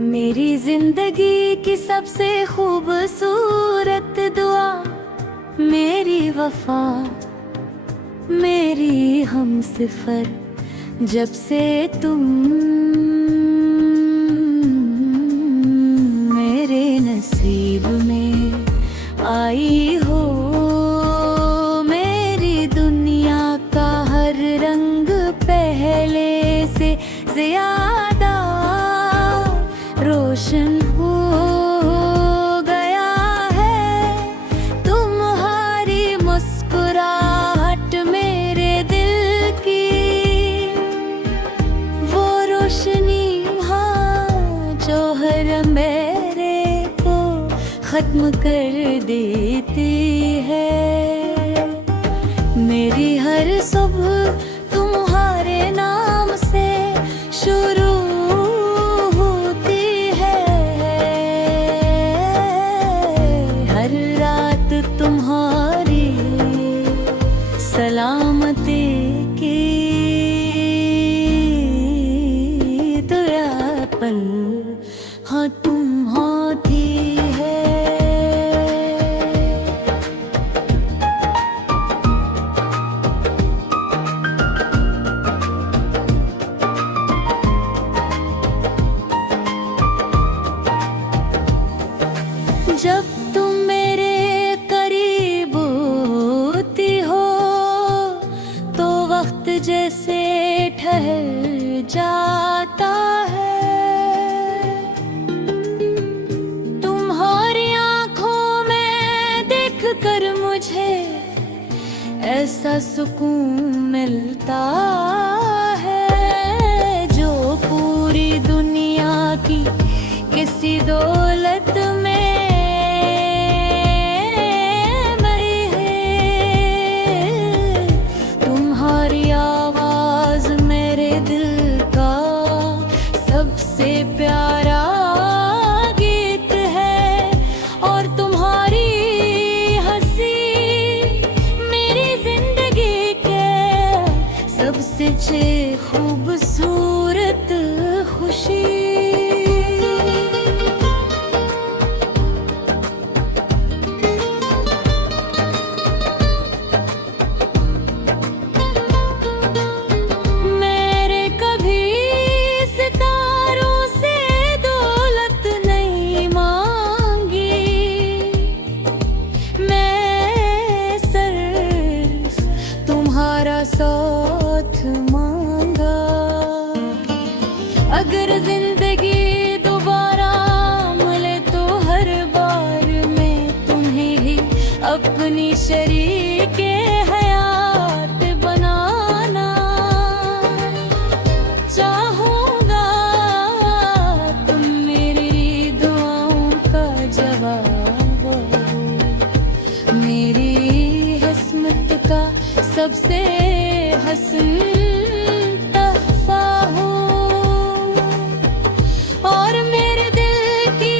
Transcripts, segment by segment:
मेरी जिंदगी की सबसे खूबसूरत दुआ, मेरी वफा, मेरी हमसफर। जब से तुम मेरे नसीब में आई हो, मेरी दुनिया का हर रंग पहले से ज्यादा रोशन हो गया है। तुम्हारी मुस्कुराहट मेरे दिल की वो रोशनी, हाँ, जो हर मेरे को खत्म कर देती है। मेरी हर सुबह तुम्हारे नाम से शुरू तुम्हारी सलामती की दुआ पल, हाँ, तुम होती है। जब तुम मेरे करीब होती हो तो वक्त जैसे ठहर जाता है। तुम्हारी आंखों में देखकर मुझे ऐसा सुकून मिलता है जो पूरी दुनिया की किसी दौलत में प्यारा गीत है। और तुम्हारी हंसी मेरी जिंदगी के सबसे खूबसूरत खुशी। साथ मांगा, अगर जिंदगी दोबारा मिले तो हर बार मैं तुम्हें ही अपनी शरीके हयात बनाना चाहूँगा। तुम मेरी दुआओं का जवाब हो, मेरी किस्मत का सबसे हसन तोहफा हो, और मेरे दिल की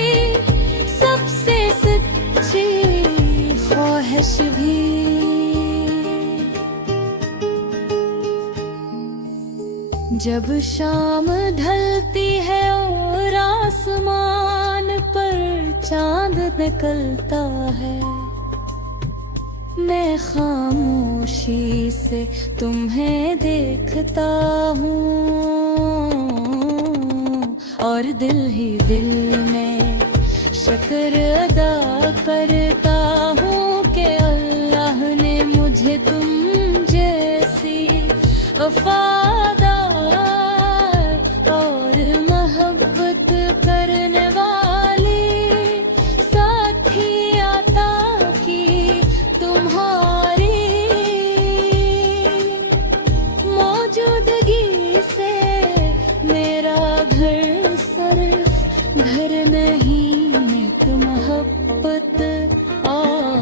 सबसे सच्ची ख्वाहिश भी। जब शाम ढलती है और आसमान पर चांद निकलता है, मैं खामोशी से तुम्हें देखता हूँ और दिल ही दिल में शुक्र अदा करता हूँ कि अल्लाह ने मुझे तुम जैसी वफादार और मोहब्बत करने वाली साथी आता की। तुम्हारी मौजूदगी से मेरा घर सिर्फ घर नहीं, एक मोहब्बत और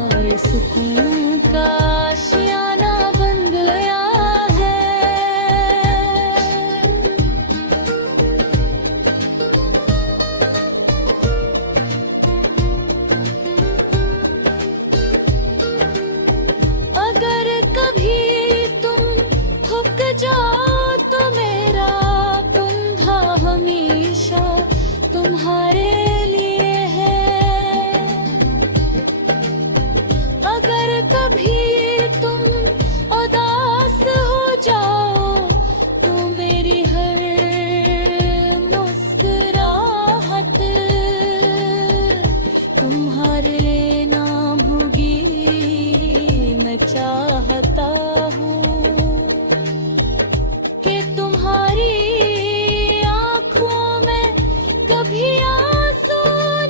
कभी आंसू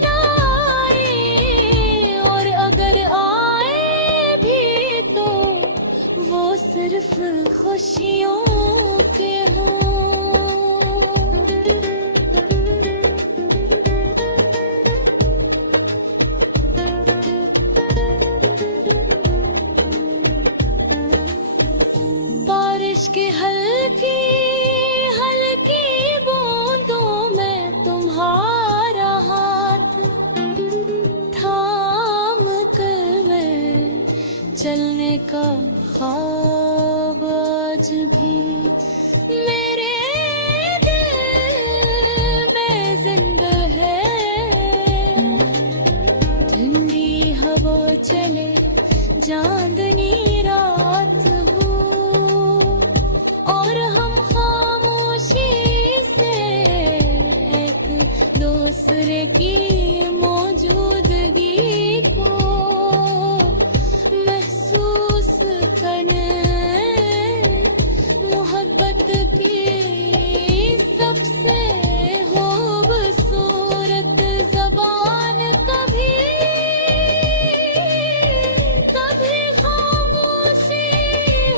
ना आए, और अगर आए भी तो वो सिर्फ खुशियों के हों। बारिश की हल्की हल्की बूंदों में तुम्हारा हाथ थाम कर मैं चलने का ख्वाब आज भी मेरे दिल में जिंदा है। ठंडी हवा चले चांदनी रात हो, और हम खामोशी से एक दूसरे की मौजूदगी को महसूस करने, मोहब्बत की सबसे खूबसूरत ज़बान कभी कभी खामोशी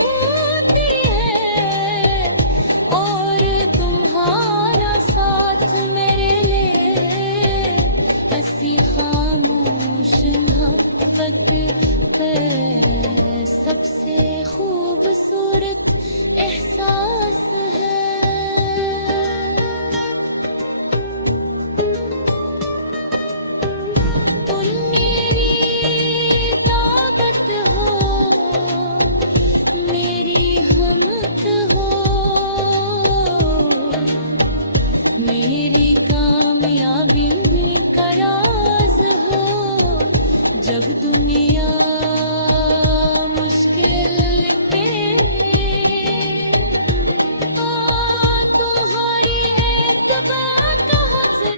होती है, और तुम्हारा साथ मेरे लिए ऐसी खामोश मोहब्बत है सबसे खूबसूरत एहसास है। तुम मेरी ताकत हो, मेरी हिम्मत हो, मेरी कामयाबी का राज हो। जब दुनिया मुश्किल के तुम्हारी एक बात से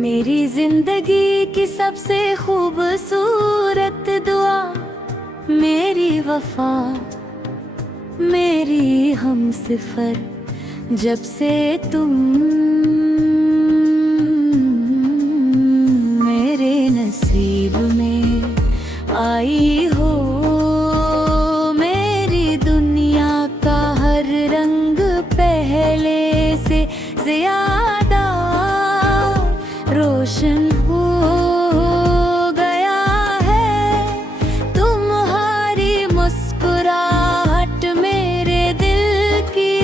मेरी जिंदगी की सबसे खूबसूरत दुआ, मेरी वफा, मेरी हमसफर, जब से तुम मेरे नसीब में आई हो। मेरी दुनिया का हर रंग पहले से ज्यादा रोशन हो गया है। तुम्हारी मुस्कुराहट मेरे दिल की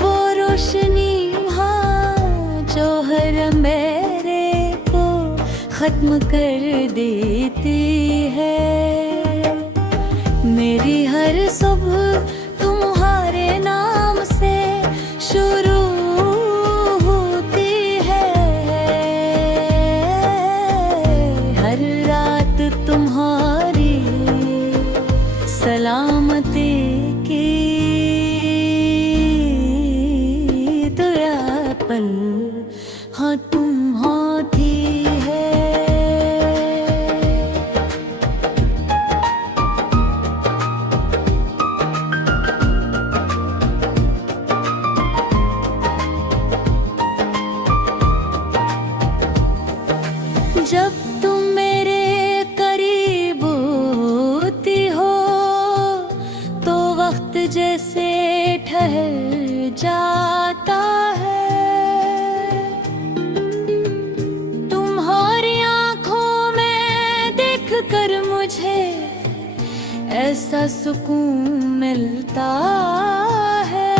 वो रोशनी, हाँ, जो हर मेरे को खत्म कर देती है। मेरी हर सुबह तुम्हारे नाम से शुरू तुम्हारी सलामती की दुआ पल, हाँ तुम होती है। जब तुम मेरे करीब होती हो तो वक्त जैसे ठहर जाता है। तुम्हारी आंखों में देखकर मुझे ऐसा सुकून मिलता है,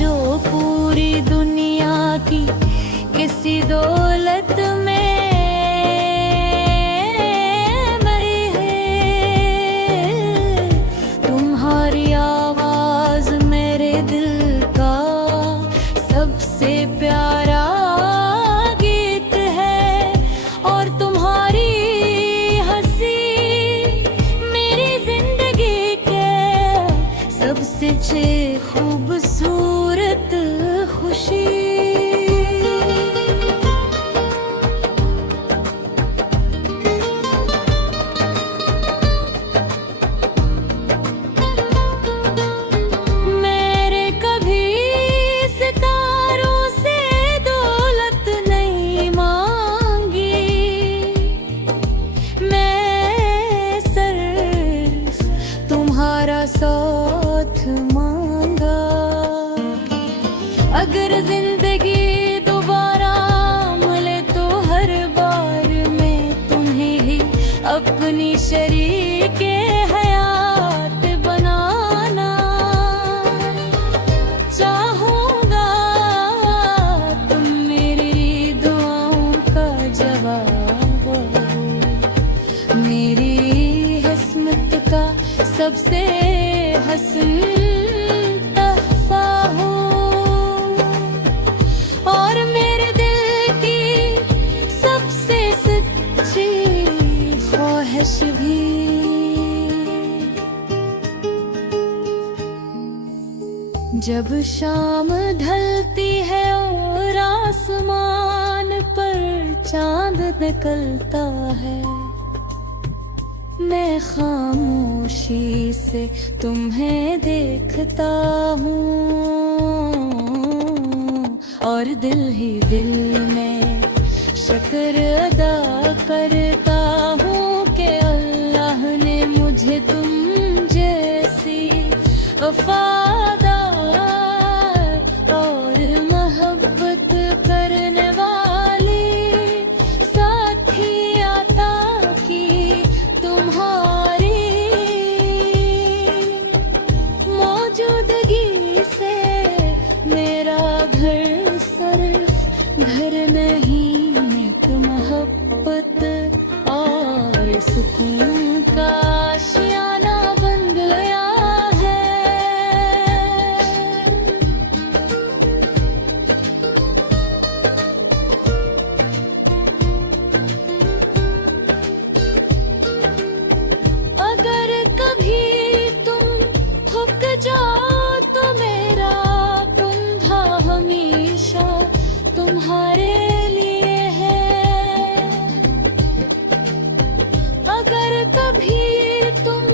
जो पूरी दुनिया की किसी दौलत में प्यारा गीत है। और तुम्हारी हंसी मेरी जिंदगी के सबसे खूबसूरत खुशी। जिंदगी दोबारा मिले तो हर बार मैं तुम्हें ही अपनी शरीके हयात बनाना चाहूँगा। तुम मेरी दुआओं का जवाब हो, मेरी किस्मत का सबसे हसन तहफा हो, और मेरे दिल की सबसे सच्ची ख्वाहिश भी। जब शाम ढलती है और आसमान पर चांद निकलता है, मैं खामोशी से तुम्हें देखता हूँ, और दिल ही दिल में शुक्र अदा करता हूँ कि अल्लाह ने मुझे तुम जैसी वफादार और मोहब्बत करने वाली साथी अता की। तुम्हारी मौजूदगी से मेरा घर सिर्फ घर नहीं, एक मोहब्बत और सुकून का आशियाना बन गया है। अगर कभी तुम थक जाओ तो मेरा कंधा हमेशा तुम्हारे लिए है। अगर कभी तुम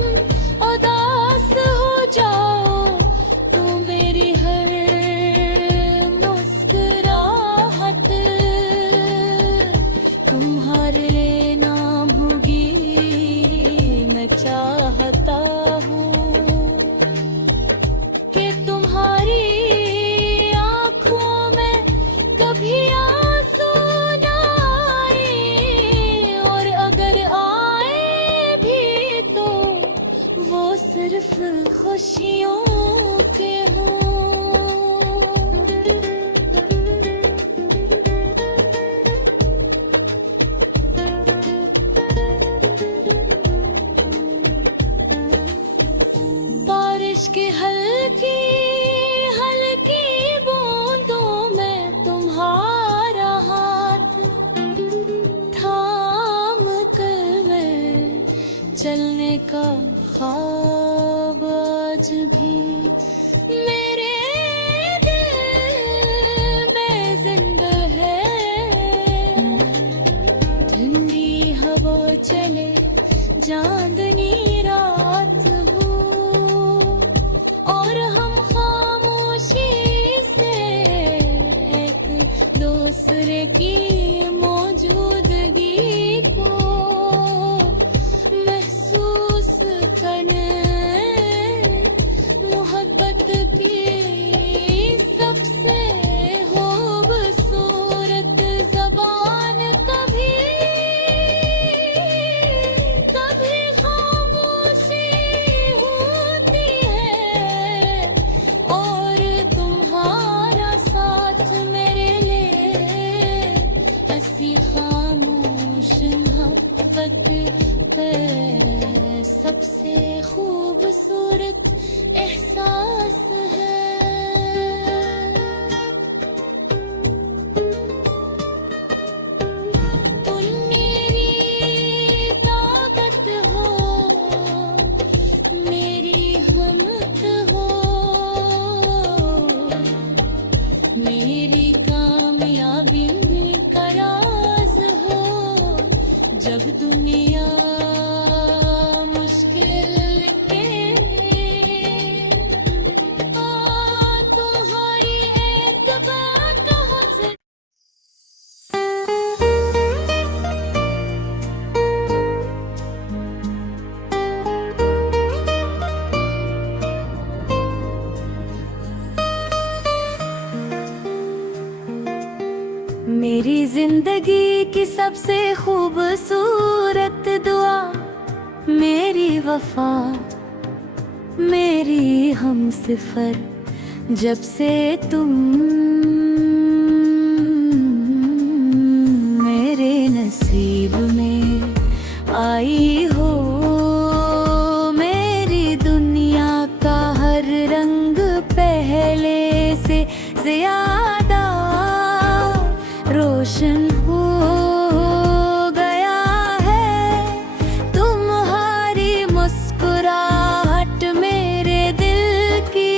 उदास हो जाओ तो मेरी हर मुस्कुराहट तुम्हारे नाम होगी। मैं चाहता हूँ कि तुम्हारी आँखों में कभी आंसू ना आए, और अगर आए भी तो वो सिर्फ खुशियों के हों। बारिश की हल्की हल्की बूंदों में तुम्हारा हाथ थाम कर मैं चलने का ख्वाब आज भी मेरे दिल में जिंदा है। ठंडी हवा चले चांदनी रात हो, और हम खामोशी से एक दूसरे की मौजूदगी को महसूस करने, मोहब्बत की सबसे खूबसूरत ज़बान कभी कभी खामोशी होती है, और तुम्हारा साथ मेरे लिए ऐसी खामोश मोहब्बत है, सबसे खूबसूरत एहसास है। तुम मेरी ताकत हो, मेरी हिम्मत हो, मेरी कामयाबी का राज हो। जब दुनिया मुश्किल के तुम्हारी एक बात कहाँ से मेरी जिंदगी की सबसे खूबसूरत दुआ, मेरी वफा, मेरी हमसफर। जब से तुम मेरे नसीब में आई हो, मेरी दुनिया का हर रंग पहले से ज्यादा रोशन हो गया है। तुम्हारी मुस्कुराहट मेरे दिल की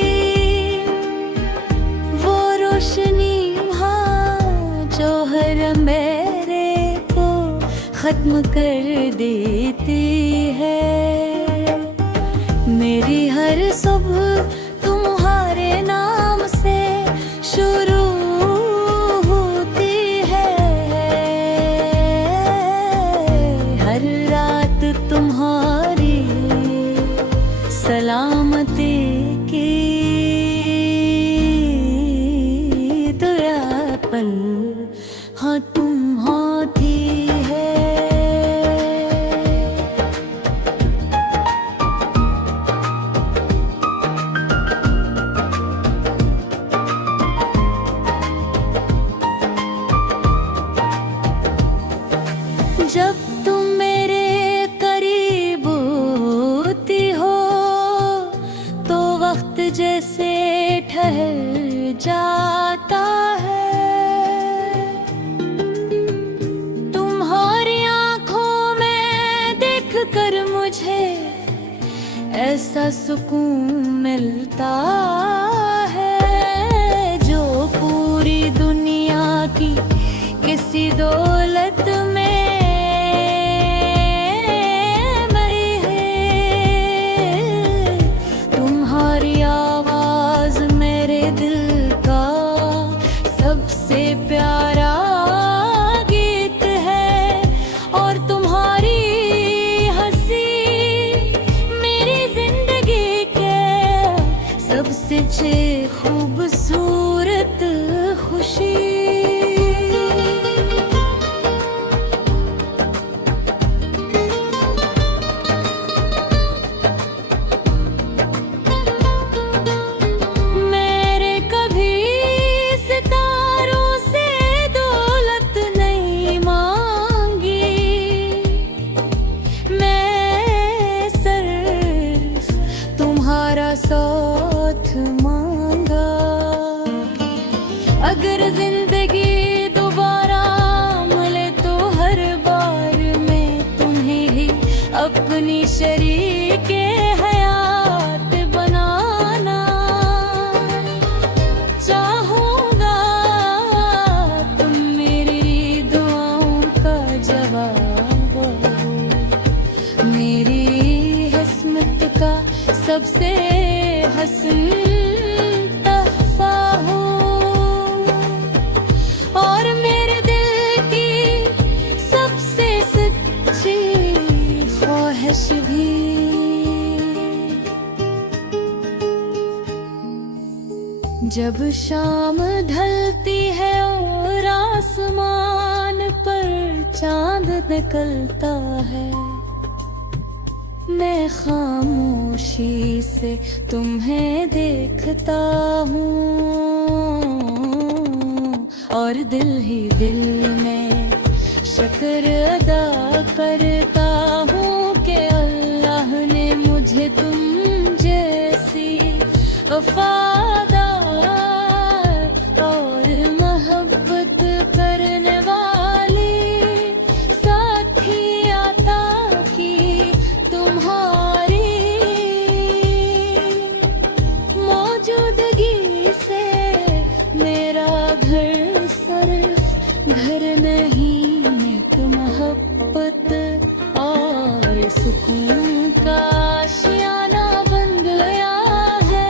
वो रोशनी, हाँ, जो हर मेरे को खत्म कर देती है। मेरी हर सुबह तुम्हारे नाम से शुरू तुम्हारी सलामती की दुआ पल, हाँ तुम होती है। जब तुम मेरे करीब होती हो तो वक्त जैसे ठहर जाता है। तुम्हारी आंखों में देखकर मुझे ऐसा सुकून मिलता है जो पूरी दुनिया की किसी दौलत में प्यारा गीत है। और तुम्हारी हंसी मेरी जिंदगी के सबसे खूबसूरत खुशी। साथ मांगा, अगर जिंदगी दोबारा मिले तो हर बार मैं तुम्हें ही अपनी शरीके हयात बनाना चाहूँगा। तुम मेरी दुआओं का जवाब हो, मेरी किस्मत का सबसे हसन तहफा हो, और मेरे दिल की सबसे सच्ची ख्वाहिश भी। जब शाम ढलती है और आसमान पर चांद निकलता है, मैं खामोशी से तुम्हें देखता हूँ और दिल ही दिल में शुक्र अदा करता हूँ कि अल्लाह ने मुझे तुम जैसी वफादार और मोहब्बत करने वाली साथी आता की। तुम्हारी मौजूदगी से मेरा घर सिर्फ घर नहीं, एक मोहब्बत और सुकून का आशियाना बन गया है।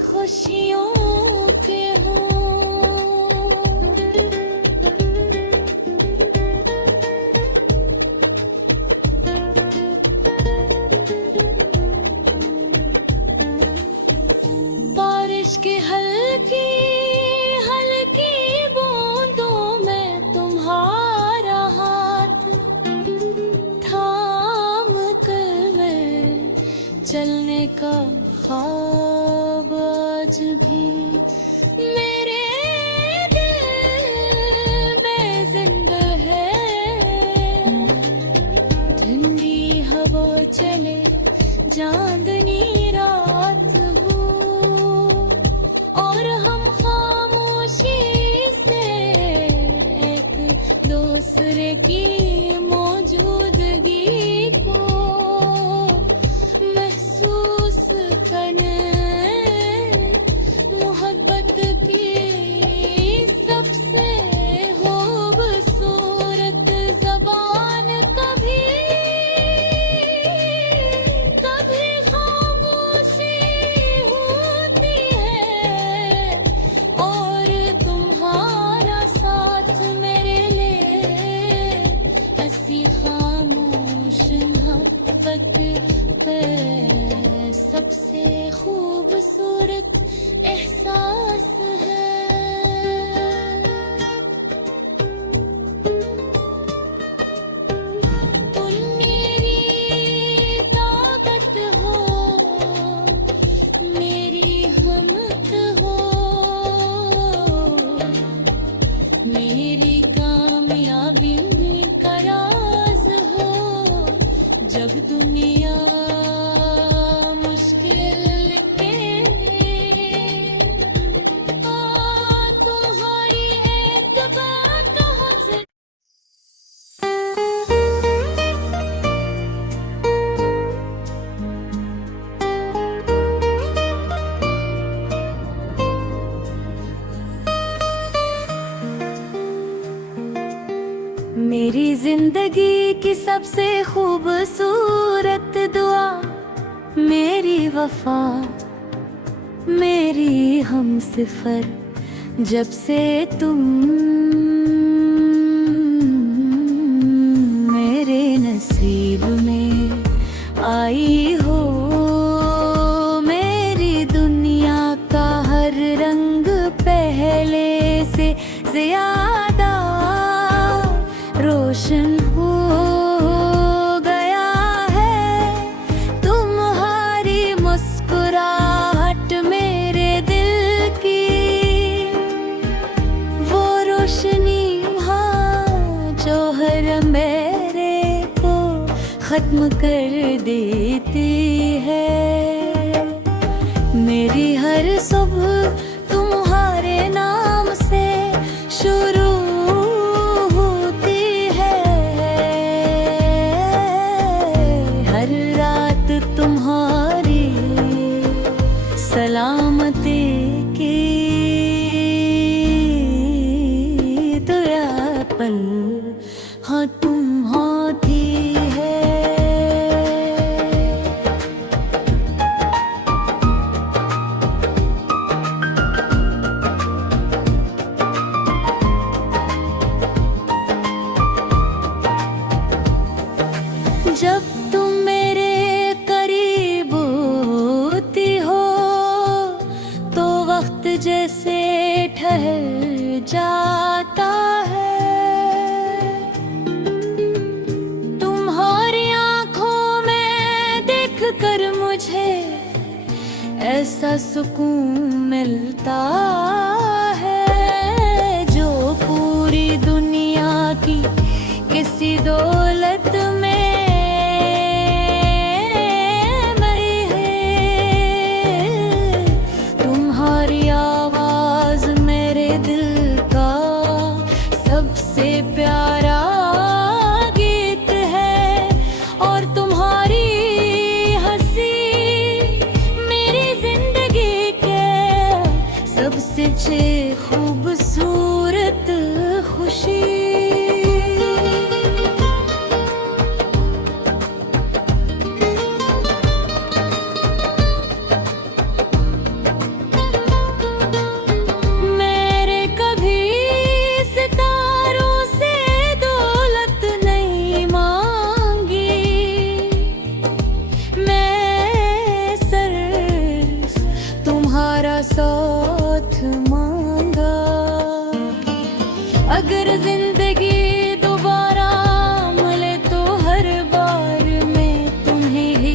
खुशियों के हों। बारिश की हल्की हल्की बूंदों में तुम्हारा हाथ थाम कर मैं चलने का ख्वाब आज भी मेरे दिल में जिंदा है। ठंडी हवा चले चांदनी रात हो और हम खामोशी से एक दूसरे की मौजूदगी को महसूस करने मोहब्बत की सबसे खूबसूरत ज़बान कभी कभी खामोशी होती है और तुम्हारा साथ मेरे लिए ऐसी खामोश मोहब्बत पे सबसे खूबसूरत एहसास है। तुम मेरी ताकत हो, मेरी हिम्मत हो, मेरी कामयाबी का राज हो। जब दुनिया मुश्किल के तुम्हारी एतबार कहाँ से। मेरी जिंदगी की सबसे खूबसूरत दुआ मेरी वफा मेरी हमसफर जब से तुम मेरे नसीब में आई हो। मेरी दुनिया का हर रंग पहले से ज्यादा रोशन हो गया है। तुम्हारी मुस्कुराहट मेरे दिल की वो रोशनी जो हर मेरे को खत्म कर देती है। मेरी हर सुबह तुम्हारे नाम से शुरू तुम्हारी सलामती की दुआ पल हाँ तुम होती है। जब तुम मेरे करीब होती हो तो वक्त जैसे ठहर जाता है। तुम्हारी आंखों में देखकर मुझे ऐसा सुकून मिलता है जो पूरी दुनिया की किसी दौलत में प्यारा गीत है और तुम्हारी हंसी मेरी जिंदगी के सबसे खूबसूरत खुशी। जिंदगी दोबारा मिले तो हर बार मैं तुम्हें ही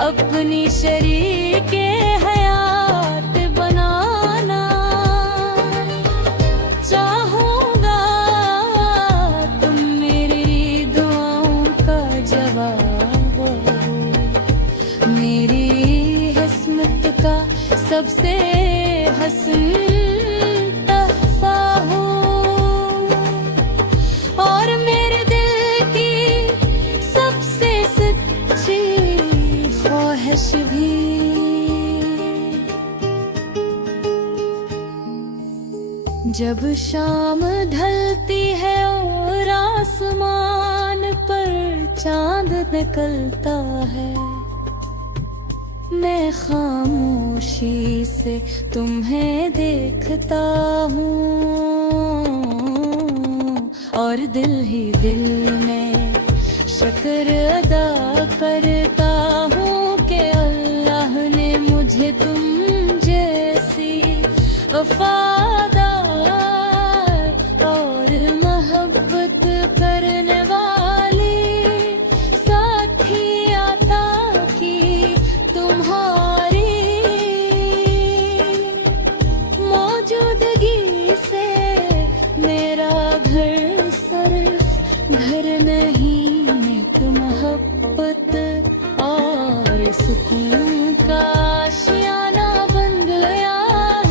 अपनी शरीके हयात बनाना चाहूँगा। तुम मेरी दुआओं का जवाब हो, मेरी किस्मत का सबसे हसन तोहफा हो, और मेरे दिल की सबसे सच्ची ख्वाहिश भी। जब शाम ढलती है और आसमान पर चांद निकलता है, मैं खामोशी से तुम्हें देखता हूँ और दिल ही दिल में शुक्र अदा करता हूँ कि अल्लाह ने मुझे तुम जैसी वफादार और मोहब्बत करने वाली साथी अता की। तुम्हारी मौजूदगी से मेरा घर सिर्फ घर नहीं, एक मोहब्बत और सुकून का आशियाना बन गया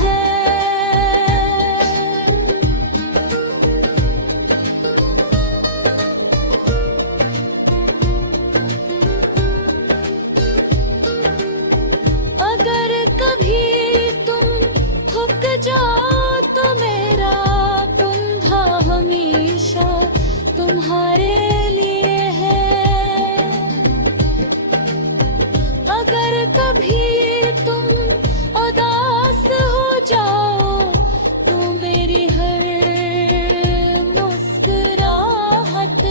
है। अगर कभी तुम थक जाओ तो मेरा कंधा हमेशा तुम्हारे लिए है। अगर कभी तुम उदास हो जाओ तो मेरी हर मुस्कुराहट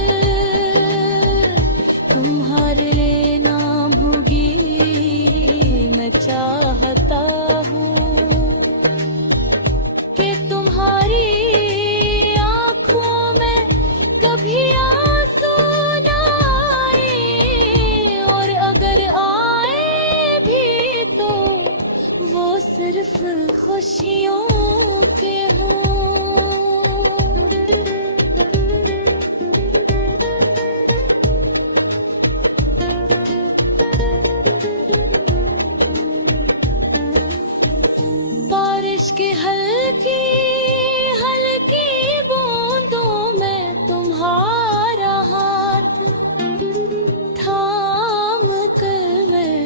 तुम्हारे नाम होगी। मैं चाहता हूँ कि तुम्हारी आँखों में कभी आंसू ना आए, और अगर आए भी तो वो सिर्फ खुशियों के हों। बारिश की हल्की हल्की बूंदों में तुम्हारा हाथ थाम कर मैं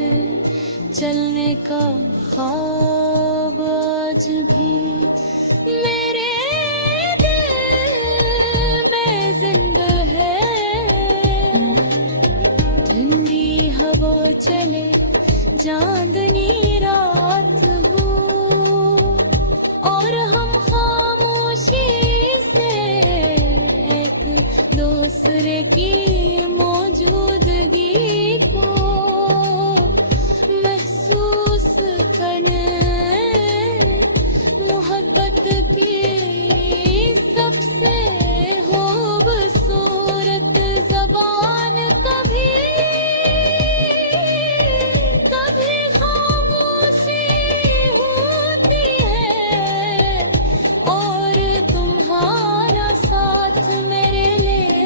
चलने का ख्वाब आज भी मेरे दिल में जिंदा है। ठंडी हवा चले चांदनी रात हो, और हम खामोशी से एक दूसरे की मौजूदगी को महसूस करने, मोहब्बत की सबसे खूबसूरत ज़बान कभी कभी खामोशी होती है, और तुम्हारा साथ मेरे लिए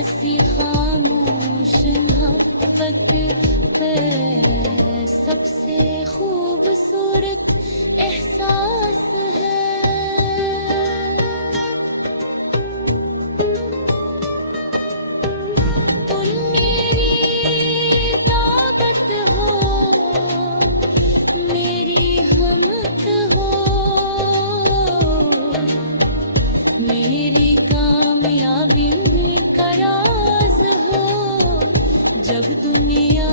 ऐसी खामोश मोहब्बत है सबसे खूबसूरत एहसास है। तुम मेरी ताकत हो, मेरी हिम्मत हो, मेरी कामयाबी का राज हो। जब दुनिया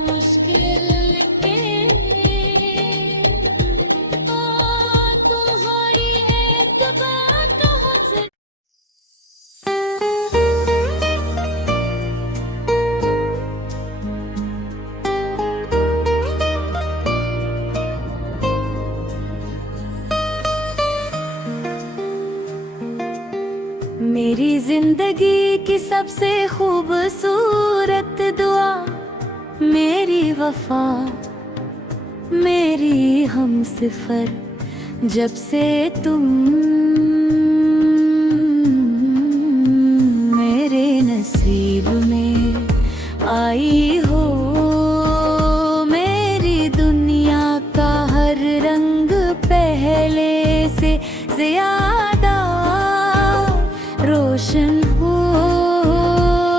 मुश्किल के तुम्हारी एक बात कहाँ से मेरी जिंदगी की सबसे खूबसूरत दुआ, मेरी वफा, मेरी हमसफर। जब से तुम मेरे नसीब में आई हो, मेरी दुनिया का हर रंग पहले से ज्यादा रोशन हो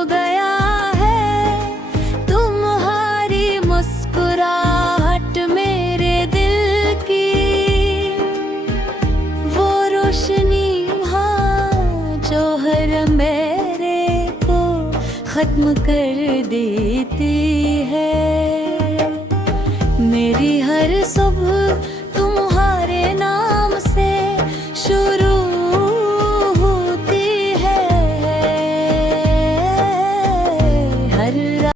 गया है। तुम्हारी मुस्कुराहट मेरे दिल की वो रोशनी, हाँ, जो हर मेरे को खत्म कर देती है। मेरी हर सुबह